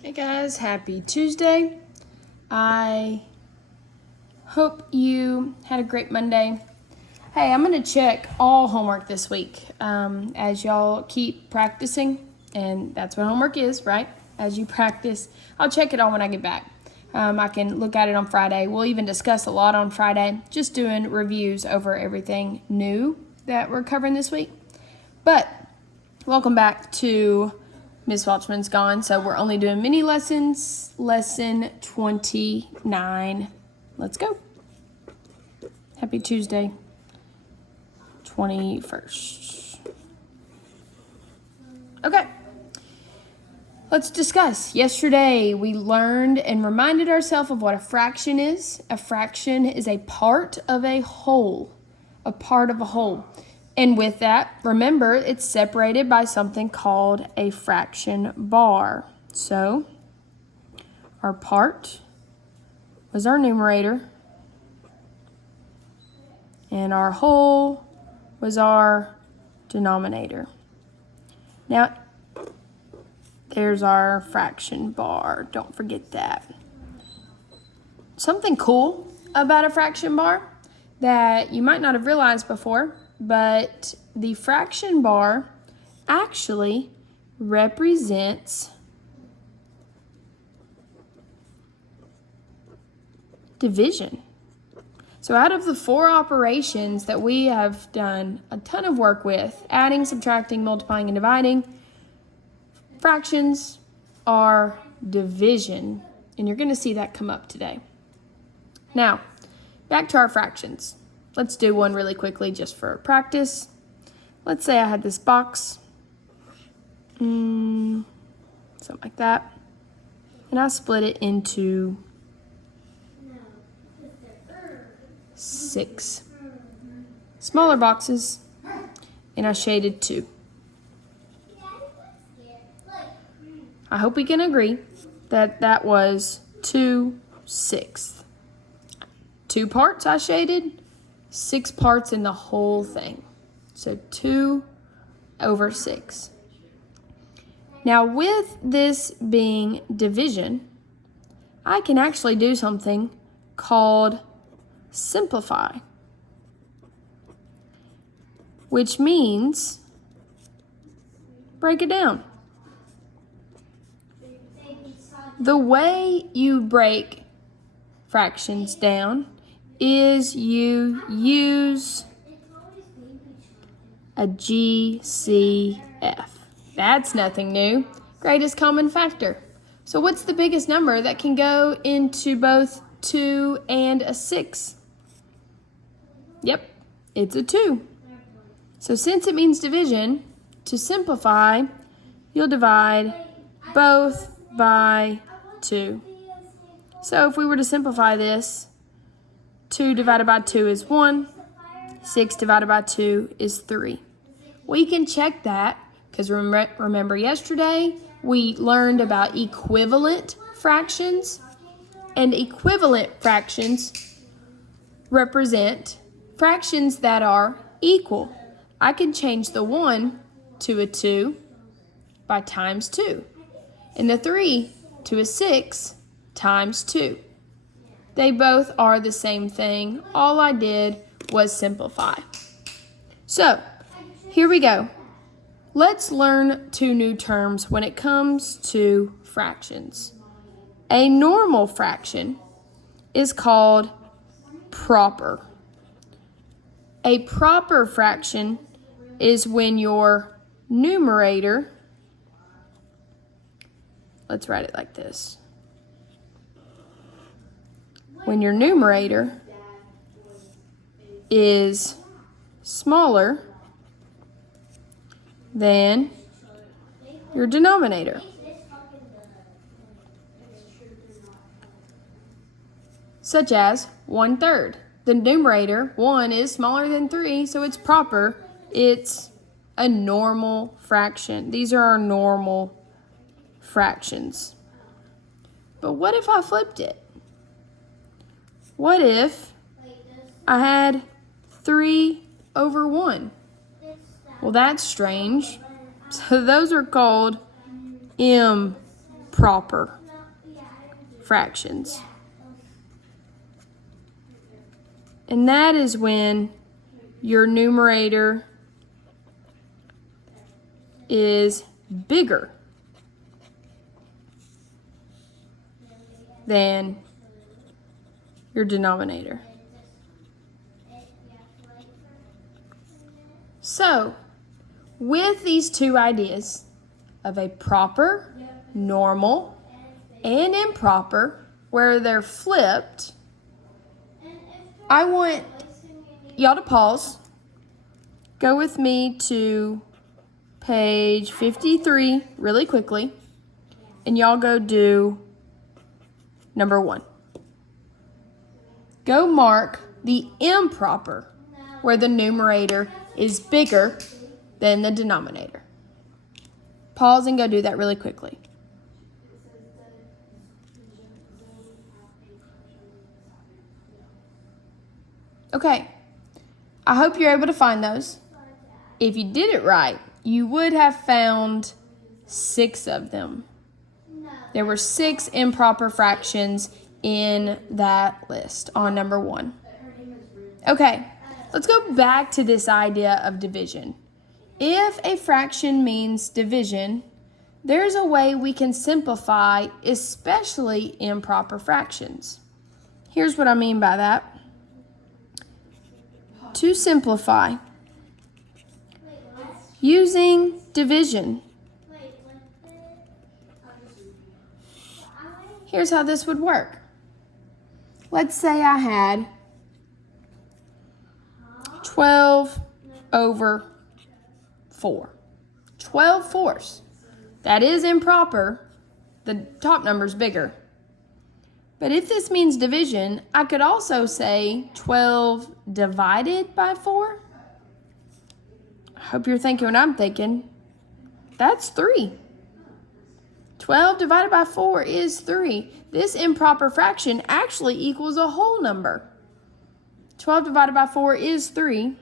Hey guys, happy Tuesday. I hope you had a great Monday. Hey, I'm going to check all homework this week as y'all keep practicing, and that's what homework is, right? As you practice, I'll check it all when I get back. I can look at it on Friday. We'll even discuss a lot on Friday, just doing reviews over everything new that we're covering this week. But welcome back to Miss Welchman's gone, so we're only doing mini lessons. Lesson 29. Let's go. Happy Tuesday, 21st. Okay, let's discuss. Yesterday, we learned and reminded ourselves of what a fraction is. A fraction is a part of a whole, a part of a whole. And with that, remember, it's separated by something called a fraction bar. So, our part was our numerator, and our whole was our denominator. Now, there's our fraction bar. Don't forget that. Something cool about a fraction bar that you might not have realized before, but the fraction bar actually represents division. So out of the 4 operations that we have done a ton of work with, adding, subtracting, multiplying, and dividing, fractions are division, and you're going to see that come up today. Now, back to our fractions. Let's do one really quickly just for practice. Let's say I had this box, something like that, and I split it into 6 smaller boxes, and I shaded 2. I hope we can agree that that was 2/6. 2 parts I shaded, 6 parts in the whole thing. So 2/6. Now with this being division, I can actually do something called simplify, which means break it down. The way you break fractions down is you use a GCF. That's nothing new. Greatest common factor. So what's the biggest number that can go into both 2 and a 6? Yep, it's a 2. So since it means division, to simplify, you'll divide both by 2. So if we were to simplify this, 2 divided by 2 is 1. 6 divided by 2 is 3. We can check that because remember yesterday we learned about equivalent fractions, and equivalent fractions represent fractions that are equal. I can change the 1 to a 2 by times 2, and the 3 to a 6 times 2. They both are the same thing. All I did was simplify. So, here we go. Let's learn 2 new terms when it comes to fractions. A normal fraction is called proper. A proper fraction is when your numerator, let's write it like this. When your numerator is smaller than your denominator. Such as 1/3. The numerator, 1, is smaller than 3, so it's proper. It's a normal fraction. These are our normal fractions. But what if I flipped it? What if I had 3/1? Well, that's strange. So those are called improper improper fractions. And that is when your numerator is bigger than your denominator. So, with these two ideas of a proper, normal, and improper, where they're flipped, I want y'all to pause. Go with me to page 53 really quickly, and y'all go do number 1. Go mark the improper, where the numerator is bigger than the denominator. Pause and go do that really quickly. Okay, I hope you're able to find those. If you did it right, you would have found 6 of them. There were 6 improper fractions in that list on number 1. Okay, let's go back to this idea of division. If a fraction means division, there's a way we can simplify, especially improper fractions. Here's what I mean by that. To simplify, using division, here's how this would work. Let's say I had 12 over 4. 12 fourths. That is improper. The top number is bigger. But if this means division, I could also say 12 divided by 4. I hope you're thinking what I'm thinking. That's 3. 12 divided by 4 is 3. This improper fraction actually equals a whole number. 12 divided by 4 is 3.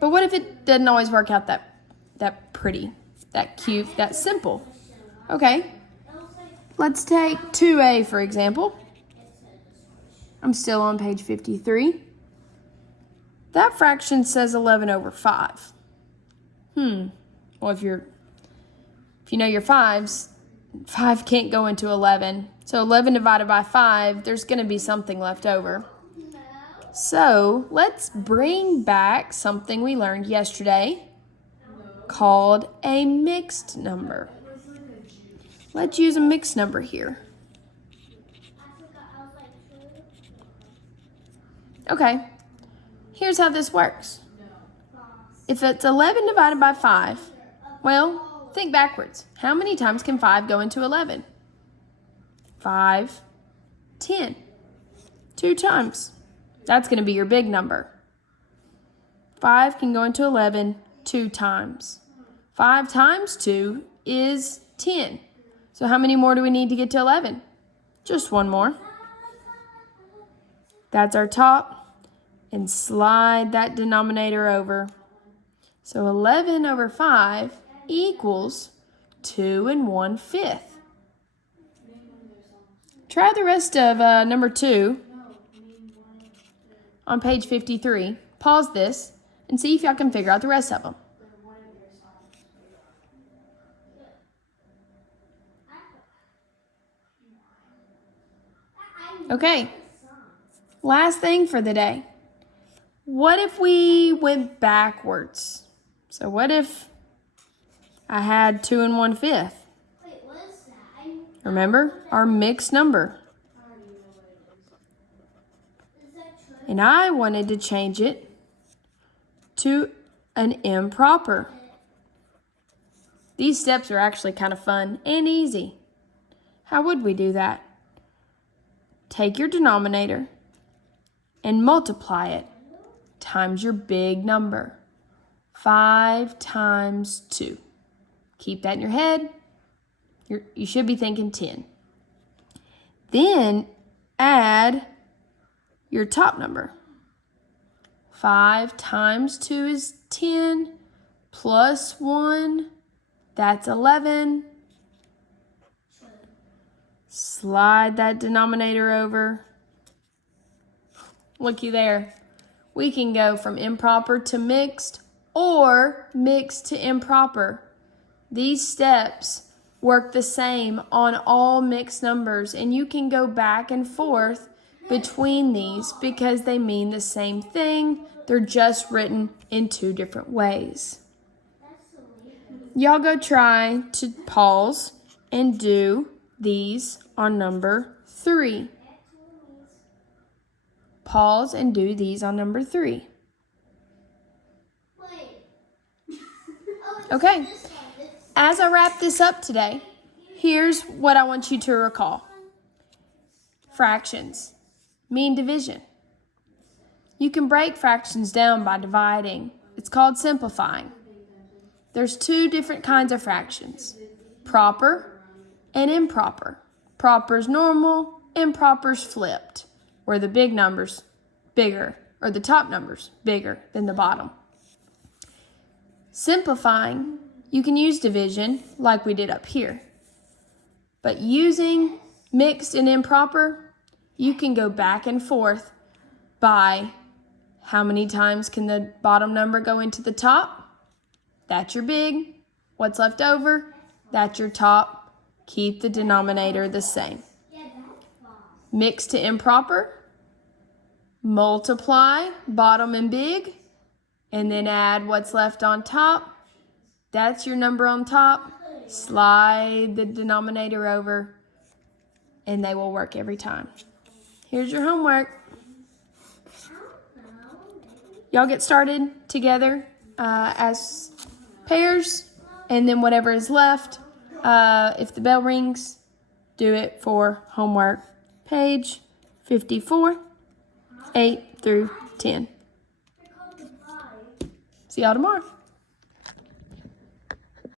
But what if it doesn't always work out that pretty, that cute, that simple? Okay, let's take 2a for example. I'm still on page 53. That fraction says 11 over 5. Well, if you know your 5s, 5 can't go into 11. So 11 divided by 5, there's going to be something left over. So let's bring back something we learned yesterday called a mixed number. Let's use a mixed number here. Okay, here's how this works. If it's 11 divided by 5, well, think backwards. How many times can 5 go into 11? 5, 10. 2 times. That's going to be your big number. 5 can go into 11 2 times. 5 times 2 is 10. So how many more do we need to get to 11? Just one more. That's our top. And slide that denominator over. So 11 over 5 equals 2 1/5. Try the rest of number 2 on page 53. Pause this and see if y'all can figure out the rest of them. Okay, last thing for the day. What if we went backwards? So what if I had 2 1/5? Remember our mixed number. And I wanted to change it to an improper. These steps are actually kind of fun and easy. How would we do that? Take your denominator and multiply it times your big number. 5 times 2. Keep that in your head. You should be thinking 10. Then add your top number. 5 times 2 is 10 plus 1. That's 11. Slide that denominator over. Looky there. We can go from improper to mixed or mixed to improper. These steps work the same on all mixed numbers, and you can go back and forth between these because they mean the same thing. They're just written in two different ways. Y'all go try to pause and do these on number 3. Pause and do these on number 3. Okay, as I wrap this up today, here's what I want you to recall. Fractions mean division. You can break fractions down by dividing. It's called simplifying. There's 2 different kinds of fractions, proper and improper. Proper's normal, improper's flipped, where the big number's bigger, or the top number's bigger than the bottom. Simplifying, you can use division like we did up here. But using mixed and improper, you can go back and forth by how many times can the bottom number go into the top? That's your big. What's left over? That's your top. Keep the denominator the same. Mixed to improper, multiply bottom and big, and then add what's left on top. That's your number on top. Slide the denominator over, and they will work every time. Here's your homework. Y'all get started together as pairs, and then whatever is left, if the bell rings, do it for homework. Page 54, 8 through 10. See y'all tomorrow.